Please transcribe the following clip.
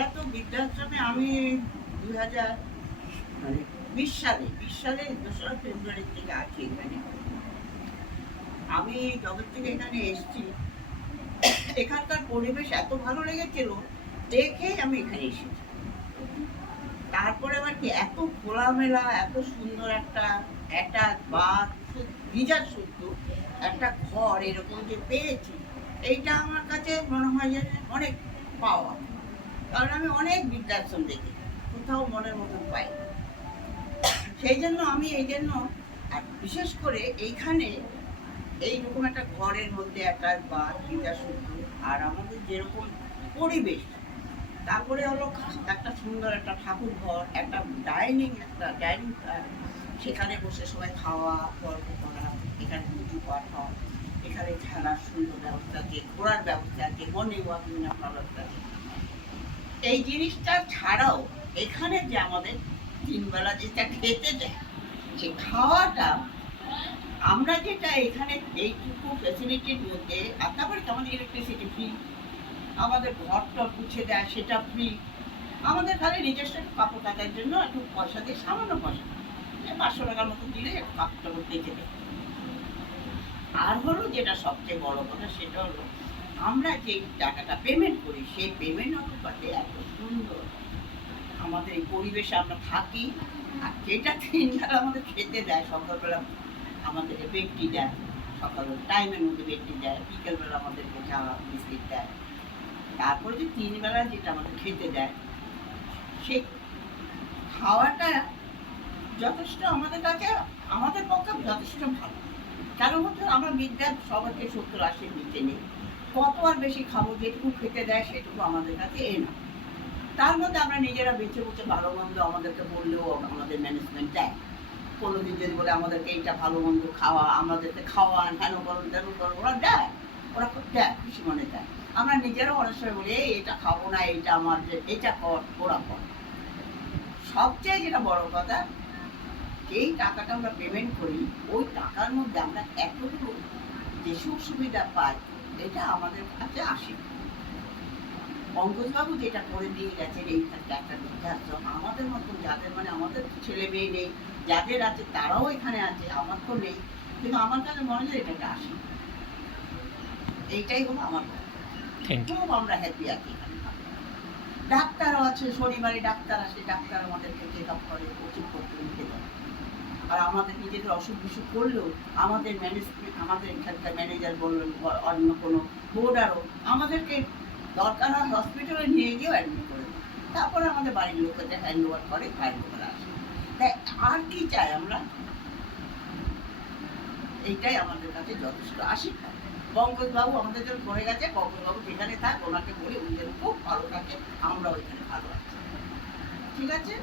আমরা তো বৃদ্ধাশ্রমে আমি 2000 মানে 20 সালে 2রা ফেব্রুয়ারি থেকে আছি এখানে। আমি যবে থেকে এখানে এসেছি, এখানকার পরিবেশ এত ভালো লেগেছিল, দেখেই আমি এখানে এসেছি। তারপরে আবার কি এত খোলামেলা, এত সুন্দর একটা অ্যাটাচ বা গিজার শুদ্ধ একটা ঘর এরকম যে পেয়েছি, এইটা আমার কাছে মনে হয় যে অনেক পাওয়া। কারণ আমি অনেক বৃদ্ধাশ্রম দেখি, কোথাও মনের মতন পাই। সেই জন্য আমি এই জন্য আর বিশেষ করে এইখানে এইরকম একটা ঘরের মধ্যে একটা বা গিজার শুদ্ধ আর আমাদের যেরকম পরিবেশ, তারপরে হলো একটা সুন্দর একটা ঠাকুর ঘর, একটা ডাইনিং সেখানে বসে সবাই খাওয়া গল্প করা, এখানে পুজো পাঠ হয়, এখানে খেলার সুন্দর ব্যবস্থা আছে, ঘোরার ব্যবস্থা আছে, মর্নিং ওয়াকিং ব্যবস্থা আছে। এই জিনিসটা ছাড়াও এখানে যে আমাদের তিনবেলা যেটা খেতে দেয়, সে খাওয়াটা আমরা যেটা এখানে এইটুকু ফ্যাসিলিটির মধ্যে, আর তারপরে আমাদের ইলেকট্রিসিটি ফ্রি, আমাদের ঘরটা পুছে দেয় সেটা ফ্রি, আমাদের খালি নিজস্ব একটু কাপড় কাচার জন্য একটু পয়সা দিয়ে, সামান্য পয়সা 500 টাকার মতো দিলে একটু কাপড় টাপড় পেতে দেয়। আর হলো যেটা সবচেয়ে বড় কথা, সেটা হলো আমরা যে টাকাটা পেমেন্ট করি, সেই পেমেন্ট অনুপাতে এত সুন্দর আমাদের এই পরিবেশে আমরা থাকি। আর যেটা 3 বেলা আমাদের খেতে দেয়, সকালবেলা আমাদেরকে বেডটি দেয়, সকাল টাইমের মধ্যে বেডটি দেয়, বিকেলবেলা আমাদেরকে চা বিস্কিট দেয়, তারপরে যে 3 বেলা যেটা আমাদের খেতে দেয়, সেই খাওয়াটা যথেষ্ট আমাদের কাছে, আমাদের পক্ষে যথেষ্ট ভালো। কারণ হচ্ছে আমরা বিদ্যা সবাইকে 70-80 নিচে নেই, কত আর বেশি খাবো, যেটুকু খেতে দেয় সেটুকু আমাদের কাছে না। তার মধ্যে আমরা নিজেরা বেছে বেছে ভালো মন্দ আমাদেরকে বললেও আমাদের ম্যানেজমেন্ট দেয়। কোনোদিন যদি বলে আমাদেরকে এইটা ভালো মন্দ খাওয়া, আমাদেরকে খাওয়ান, হেন করুন তেন করুন, ওরা দেয়, ওরা দেয়, খুশি মনে দেয়। আমরা নিজেরাও অনেক সময় বলি এইটা খাবো না, এইটা আমার, যে এটা কর, ওরা কর। সবচেয়ে যেটা বড় কথা, যেই টাকাটা আমরা পেমেন্ট করি, ওই টাকার মধ্যে আমরা এতটুকু যে সুখ সুবিধা পাই, এটা আমাদের কাছে আসে। পঙ্কজবাবু যেটা করে দিয়ে গেছেন, এইখানটা একটা বৃদ্ধাশ্রম, আমাদের মতন যাদের মানে আমাদের ছেলে মেয়ে নেই, যাদের আছে তারাও এখানে আছে, আমার তো নেই, কিন্তু আমার কাছে মনে হয় এটা আসে। এইটাই হলো আমার খুব আমরা হ্যাপি আছি এখানে। ডাক্তারও আছে, শনিবারে ডাক্তার আসে, ডাক্তার আমাদেরকে চেক আপ করে, ওষুধপত্র লিখে দেয়। আর আমাদের নিজেদের অসুখ বিসুখ করলেও আমাদের ম্যানেজমেন্ট, আমাদের এখানকার ম্যানেজার বললেন, অন্য কোনো বোর্ডারও আমাদেরকে দরকার হয় হসপিটালে নিয়ে গিয়েও অ্যাডমিট করে দেয়। তারপরে আমাদের বাড়ির লোকেদের হ্যান্ড ওভার করে, বাড়ির লোকেরা আসে। তাই আর কি চাই আমরা? এইটাই আমাদের কাছে যথেষ্ট আশীর্বাদ। পঙ্কজবাবু আমাদের জন্য করে গেছে, পঙ্কজবাবু যেখানে থাক ওনাকে বলি উনি যেন খুব ভালো থাকে, আমরা ওইখানে ভালো আছি। ঠিক আছে।